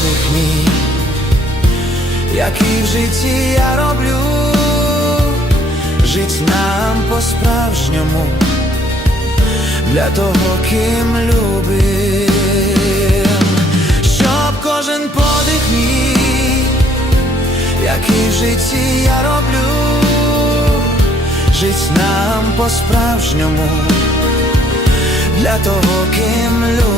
подих мій, які в житті я роблю, жить нам по-справжньому, для того, ким любим, щоб кожен подих мій, який в житті я роблю, жить нам по-справжньому, для того, ким любим.